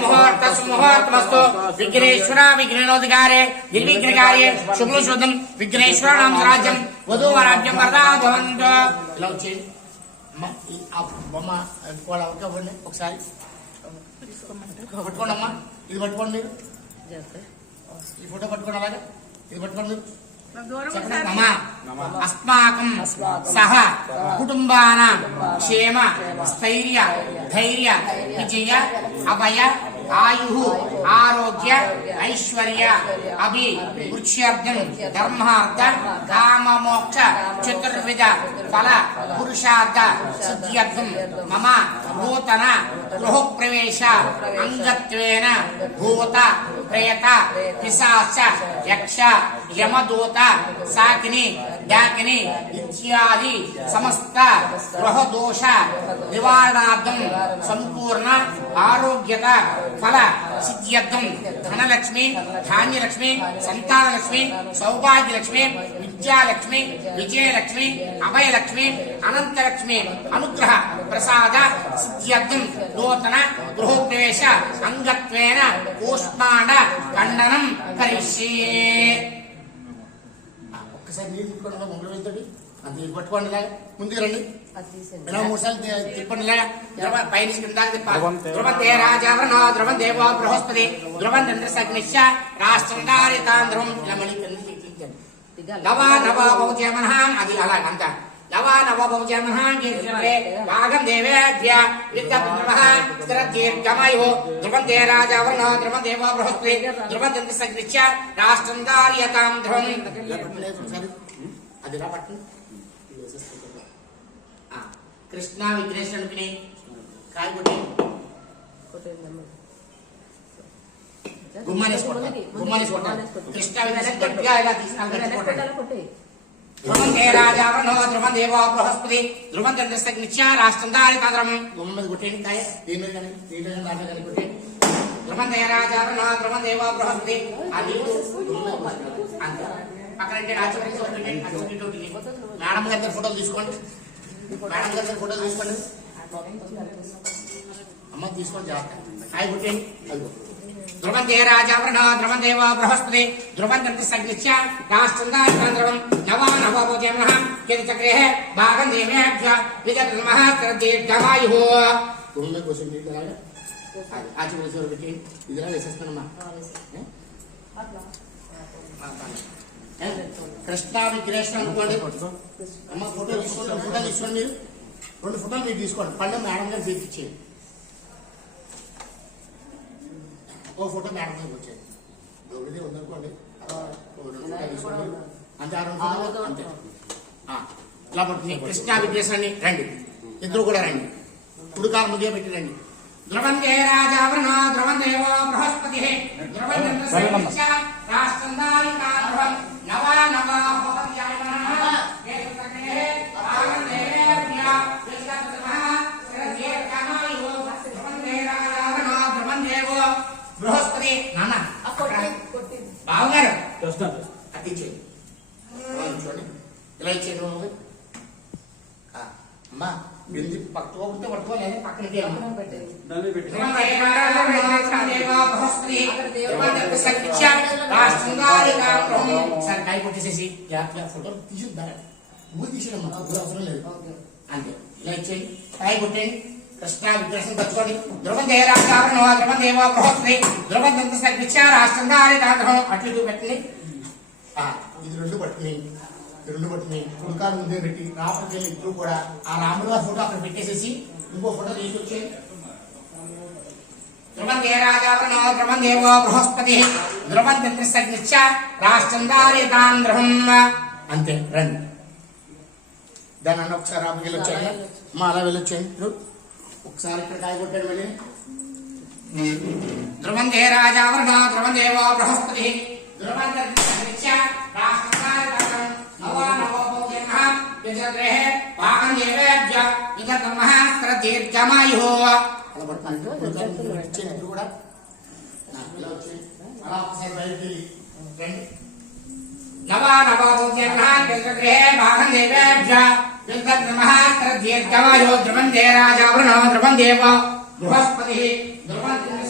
मुहूर्तमस्तु विघ्नेश्वर विघ्नोद्गारे निर्विघ्नकार्ये शुक्लशुद्धं विघ्नेश्वराणां राज्यं वधूवराज्यं वरदा भवन्तु। ఇలా వచ్చేయండి ఆ బొమ్మ ఒకసారి పట్టుకోండి అమ్మా, ఇది పట్టుకోండి మీరు, ఈ ఫోటో పట్టుకోండి, అలాగే ఇది పట్టుకోండి మీరు. अस्माकं सह कुटुंबानां क्षेम स्थैर्य धैर्य विजय अभय आयु आरोग्य ऐश्वर्य अभिवृद्ध्यर्थं धर्मार्थ काम मोक्ष चतुर्विध फल पुरुषार्थ सिद्ध्यर्थं मम नूतन गृह प्रवेश अंगत्वेन भूत प्रेत पिशाच यक्ष यमदूत साकिनी डाकिनी इत्यादि समस्त ग्रह दोष निवारणार्थं संपूर्ण आरोग्यत फल सिद्ध्यर्थं धनलक्ष्मी धान्यलक्ष्मी संतानलक्ष्मी सौभाग्यलक्ष्मी विद्यालक्ष्मी विजयलक्ष्मी अभयलक्ष्मी अनंतलक्ष्मी अनुग्रह प्रसाद सिद्ध्यर्थं नूतन गृह प्रवेश अंगत्वेन कूष्मांड खंडनं करिष्ये। ఒకసారి నీళ్ళు తిప్పుకోండి, ముందు వెళ్తాడు అంత పట్టుకోండి, ఇలాగా ముందుకు రండి, ఇలా 3 సార్లు తిప్పండి, ఇలాగా పైన కింద తిప్పాలి. ధ్రువంతే రాజావరణో ధ్రువం దేవో బృహస్పతి ధ్రువం చంద్రసగ్నిశ్చ రాష్ట్రం దారితాంధ్రం. ఇలా మళ్ళీ నవ నవ బహుజమన అది అలాగంత నవ నవ బహుజమన భాగం దేవేభ్య విద్యపుత్రః స్థిరదీర్ఘమాయు ధ్రువంతే రాజావరణో ధ్రువం దేవో బృహస్పతి ధ్రువం చంద్రసగ్నిశ్చ రాష్ట్రం దారితాంధ్రం. అది పట్టు కృష్ణ విఘ్నేశ్వరుడిని కాయగొట్టి గుమ్మానేసుకోండి. కృష్ణ ధ్రువం దే రాజావరణో ధ్రువం దేవో బృహస్పతి ధ్రువం చంద్రసగ్నిశ్చ రాష్ట్రం దారితాంధ్రం. గుమ్మ మీద కొట్టేయండి, కాయ దీని మీద కానీ దీంట్లో దాంట్లో కానీ కొట్టేయండి. ధ్రువం దే రాజావరణో ధ్రువం దేవో బృహస్పతి ఆ నీళ్ళు అంతే పక్కన మేడం గారి ఫోటోలు తీసుకోండి, మేడం గారి ఫోటోలు తీసుకోండి, అమ్మ తీసుకోండి, జాగ్రత్త హాయ్ కొట్టేయండి. ధ్రువం దే రాజావరణో ధ్రువం దేవో బృహస్పతి ధ్రువం చంద్రసగ్నిశ్చ రాష్ట్రం దారితాంధ్రం. నవ నవ భోజమః కీర్తిచక్రే భాగం దేవేభ్య విజయమః స్థిరదీర్ఘమాయుః. భూమి మీద కోసం నీళ్ళు అలాగా ఆచి వేసేవారు పెట్టి ఇదిలా వేసేస్తానమ్మా. కృష్ణ విఘ్నేశ్వర అనుకోండి అమ్మ, ఫోటో తీసుకోండి, 2 ఫోటోలు తీసుకోండి, మీరు 2 ఫోటోలు మీరు తీసుకోండి, పండు మేడం గారు చేయించేయండి. ఓ ఫోటో మేడం గారికి వచ్చేది దొరికితే ఉందనుకోండి, 2 ఫోటోలు తీసుకోండి అంతే, 2 ఫోటోలు అంతే. ఇలా పడుతుంది. కృష్ణ విఘ్నేశ్వరుని రండి, ఇద్దరు కూడా రండి, కుడికాలు ముందే పెట్టి రండి. ధ్రువం దే రాజావరణో ధ్రువం దేవో బృహస్పతి ధ్రువం చంద్రసగ్నిశ్చ రాష్ట్రం దారితాంధ్రం. నవ నవ భోజమః కీర్తిచక్రే భాగం దేవేభ్య విజయమః స్థిరదీర్ఘమాయుః. ధ్రువం దే రాజావరణో ధ్రువం దేవో బృహస్పతి. నాన్న బావగారు అతిచేయండి, చూడండి ఇలా ఇచ్చేయండి అమ్మా. బింది పట్టుకోకపోతే పట్టుకోలేదు, పక్కన సార్ కాయ కొట్టేసేసి ఫోటో తీసుకుంటా ఊరి తీసేయమ్మా, అవసరం లేదు అంతే. ఇలా ఇచ్చేయండి, కాయ కొట్టేయండి, కృష్ణ విగ్రహం పట్టుకోండి. ధ్రువం దే రాజావరణో ధ్రువం దేవో బృహస్పతి ధ్రువం చంద్రసగ్నిశ్చ రాష్ట్రం దారితాంధ్రం. అట్లు ఇటు పెట్టండి, ఇది 2 పట్టుకుని కుడికాలు ముందే పెట్టి రాపడికి వెళ్ళి ఇద్దరు కూడా ఆ రాముడు గారి ఫోటో అక్కడ పెట్టేసేసి ఇంకో ఫోటో తీసుకొచ్చేయండి. ధ్రువం దే రాజావరణో ధ్రువం దేవో బృహస్పతి ధ్రువం చంద్రసగ్నిశ్చ రాష్ట్రం దారితాంధ్రం. అంతే రండి. దాన్ని అన్న ఒకసారి రాపడికి వెళ్ళి వచ్చాయండి, మా అలా వెళ్ళొచ్చేయండి. ఒకసారి ఇక్కడ కాయ కొట్టాడు వెళ్ళి. ధ్రువం దే రాజావరణో ధ్రువం దేవో బృహస్పతి ధ్రువం చంద్రసగ్నిశ్చ రాష్ట్రం దారితాంధ్రం. నవ నవ భోజమః కీర్తిచక్రే భాగం దేవేభ్య విజయమః స్థిరదీర్ఘమాయుః. అలా పడుతుంది కూడా ఇలా వచ్చేయండి, అలా ఒకసారి బయటకు వెళ్ళి రండి. నవ నవ భోజమః కీర్తిచక్రే భాగం దేవేభ్య विद्महास्त्र दीर्घमायो ध्रुवन्ते राजावृणो ध्रुवन्देव बृहस्पतिः ध्रुवन्ते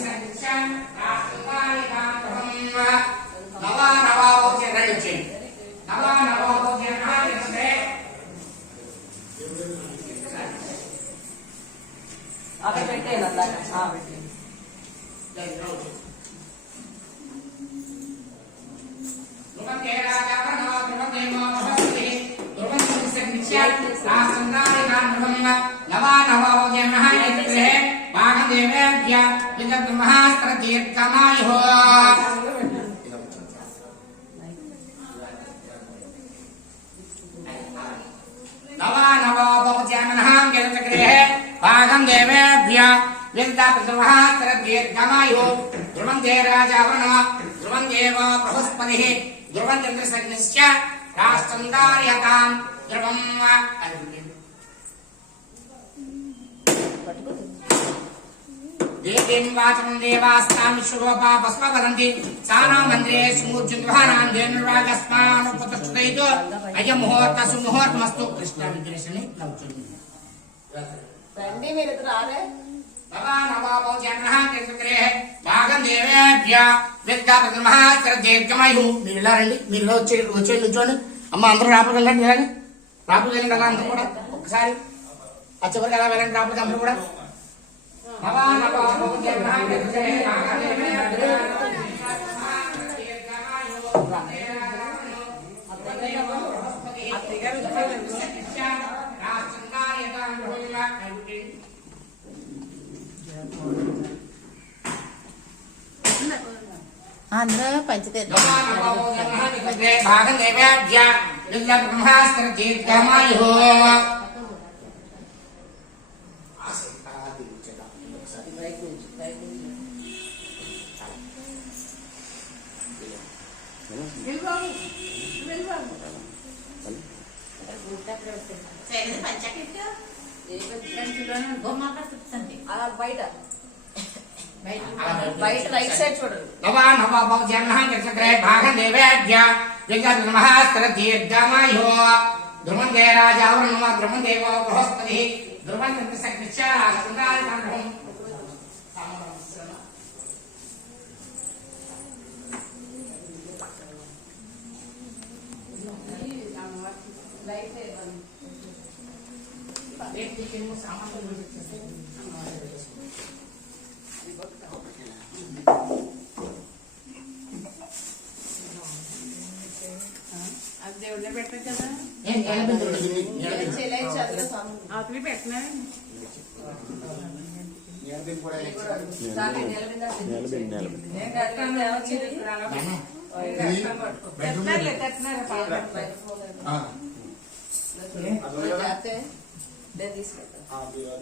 महास्त्र दीर्घमायो नवा नवो बहुजनः गृहे भागं देवेभ्य विद्याप्रतिमहास्त्र दीर्घमायो ध्रुवन्ते राजावृणो ध्रुवन्देव बृहस्पतिः ध्रुवन्ते राष्ट्रन्दार्यतां ध्रुवम् देवीं वाचं देवास्तां विश्वरूपा भस्म वदन्ति सानां मन्दिरे स्मूर्जुद्वानां धेनुर्वागस्मान् उपतिष्ठतु अयं मुहूर्तः सुमुहूर्तमस्तु कृष्ण विग्रहणे नवचुनि రండి మీరు ఇద్దరు రారే नवा नवा बहुजनः कृष्णग्रे भागं देवेभ्य विद्याप्रतिमहास्त्र दीर्घमायुः మీరు ఇలా రండి మీరు ఇలా వచ్చి నిల్చోండి అమ్మ అందరూ రాపలికి వెళ్ళండి ఇలాగే రాపలికి వెళ్ళండి అలా అందరూ కూడా ఒక్కసారి ఆ చివరికి అలా వెళ్ళండి రాపలికి అందరూ కూడా नवा नवा बहुजनः कृष्णग्रे भागं देवेभ्य అందరూ పంచితే भागं देवेभ्य विद्याब्रह्मास्त्र दीर्घमायुः బయట బయట రైట్ సైడ్ చూడండి नवा नवा बहुजनः कृष्णग्रे भागं देवेभ्य विद्याब्रह्मास्त्र दीर्घमायुः ध्रुवन्ते राजावृणो ध्रुवन्देव बृहस्पतिः ध्रुवन्ते राष्ट्रन्दार्यतां దేవుళ్ళ పెట్టారు కదా అవతలి పెట్టినా తీసుకెళ్తాను